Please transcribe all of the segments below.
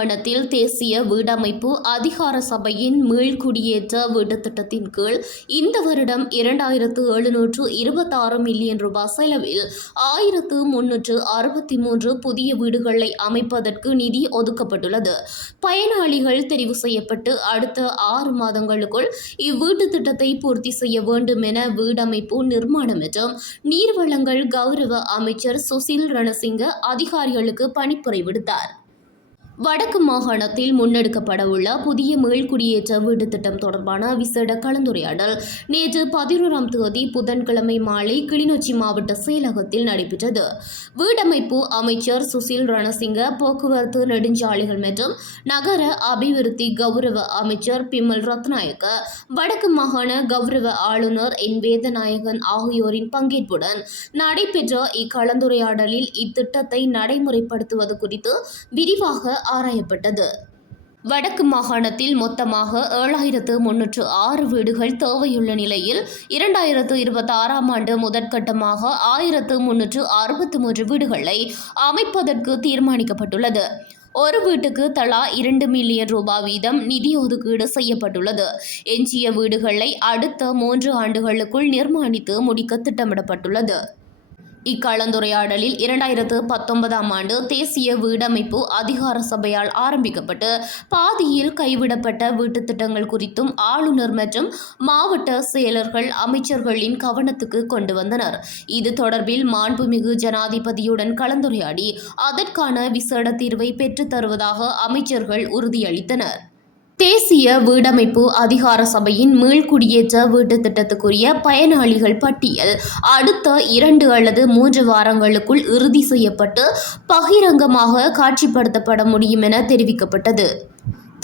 மாகாணத்தில் தேசிய வீடமைப்பு அதிகார சபையின் மீள்குடியேற்ற வீட்டுத் திட்டத்தின் கீழ் இந்த வருடம் 2726 மில்லியன் ரூபாய் செலவில் 1363 புதிய வீடுகளை அமைப்பதற்கு நிதி ஒதுக்கப்பட்டுள்ளது. பயனாளிகள் தெரிவு செய்யப்பட்டு அடுத்த 6 மாதங்களுக்குள் இவ்வீட்டுத் திட்டத்தை பூர்த்தி செய்ய வேண்டும் என வீடமைப்பு, நிர்மாணம் மற்றும் நீர்வளங்கள் கௌரவ அமைச்சர் சுசில் ரணசிங்க அதிகாரிகளுக்கு பணிப்புரை விடுத்தார். வடக்கு மாகாணத்தில் முன்னெடுக்கப்படவுள்ள புதிய மீள்குடியேற்ற வீட்டுத் திட்டம் தொடர்பான விசேட கலந்துரையாடல் நேற்று 11ஆம் தேதி புதன்கிழமை மாலை கிளிநொச்சி மாவட்ட செயலகத்தில் நடைபெற்றது. வீடமைப்பு அமைச்சர் சுசில் ரணசிங்க, போக்குவரத்து நெடுஞ்சாலைகள் மற்றும் நகர அபிவிருத்தி கௌரவ அமைச்சர் பிமல் ரத்நாயக்க, வடக்கு மாகாண கௌரவ ஆளுநர் என் வேதநாயகன் ஆகியோரின் பங்கேற்புடன் நடைபெற்ற இக்கலந்துரையாடலில் இத்திட்டத்தை நடைமுறைப்படுத்துவது குறித்து விரிவாக ஆராயப்பட்டது. வடக்கு மாகாணத்தில் மொத்தமாக 7306 வீடுகள் தேவையுள்ள நிலையில் 2026ஆம் ஆண்டு முதற்கட்டமாக 1363 வீடுகளை அமைப்பதற்கு தீர்மானிக்கப்பட்டுள்ளது. ஒரு வீட்டுக்கு தலா 2 மில்லியன் ரூபாய் வீதம் நிதி ஒதுக்கீடு செய்யப்பட்டுள்ளது. எஞ்சிய வீடுகளை அடுத்த 3 ஆண்டுகளுக்குள் நிர்மாணித்து முடிக்க திட்டமிடப்பட்டுள்ளது. இக்கலந்துரையாடலில் 2019ஆம் ஆண்டு தேசிய வீடமைப்பு அதிகார சபையால் ஆரம்பிக்கப்பட்டு பாதியில் கைவிடப்பட்ட வீட்டுத் திட்டங்கள் குறித்தும் ஆளுநர் மற்றும் மாவட்ட செயலர்கள் அமைச்சர்களின் கவனத்துக்கு கொண்டு வந்தனர். இது தொடர்பில் மாண்புமிகு ஜனாதிபதியுடன் கலந்துரையாடி அதற்கான விசேட தீர்வை பெற்றுத் தருவதாக அமைச்சர்கள் உறுதியளித்தனர். தேசிய வீடமைப்பு அதிகார சபையின் மீள்குடியேற்ற வீட்டுத் திட்டத்துக்குரிய பயனாளிகள் பட்டியல் அடுத்த 2 அல்லது 3 வாரங்களுக்குள் இறுதி செய்யப்பட்டு பகிரங்கமாக காட்சிப்படுத்தப்பட முடியும் என தெரிவிக்கப்பட்டது.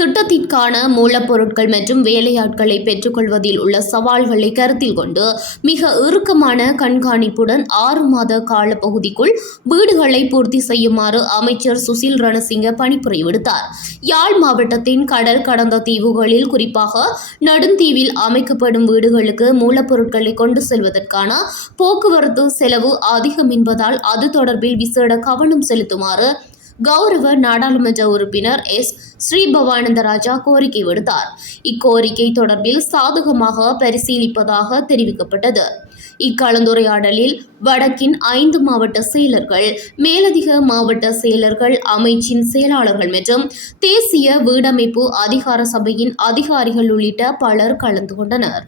திட்டத்திற்கான மூலப்பொருட்கள் மற்றும் வேலையாட்களை பெற்றுக்கொள்வதில் உள்ள சவால்களை கருத்தில் கொண்டு மிக இறுக்கமான கண்காணிப்புடன் 6 மாத காலப்பகுதிக்குள் வீடுகளை பூர்த்தி செய்யுமாறு அமைச்சர் சுசில் ரணசிங்க பணிப்புரை விடுத்தார். யாழ் மாவட்டத்தின் கடல் கடந்த தீவுகளில், குறிப்பாக நெடுந்தீவில் அமைக்கப்படும் வீடுகளுக்கு மூலப்பொருட்களை கொண்டு செல்வதற்கான போக்குவரத்து செலவு அதிகம் என்பதால் அது தொடர்பில் விசேட கவனம் செலுத்துமாறு கௌரவ நாடாளுமன்ற உறுப்பினர் எஸ். ஸ்ரீபவானந்தராஜா கோரிக்கை விடுத்தார். இக்கோரிக்கை தொடர்பில் சாதகமாக பரிசீலிப்பதாக தெரிவிக்கப்பட்டது. இக்கலந்துரையாடலில் வடக்கின் 5 மாவட்ட செயலர்கள், மேலதிக மாவட்ட செயலர்கள், அமைச்சின் செயலாளர்கள் மற்றும் தேசிய வீடமைப்பு அதிகார சபையின் அதிகாரிகள் உள்ளிட்ட பலர் கலந்து கொண்டனர்.